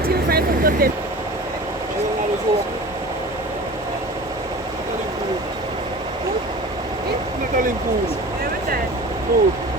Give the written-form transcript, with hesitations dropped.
Until 5 o'clock. Natalie Pool. Yeah, what's that? Pool.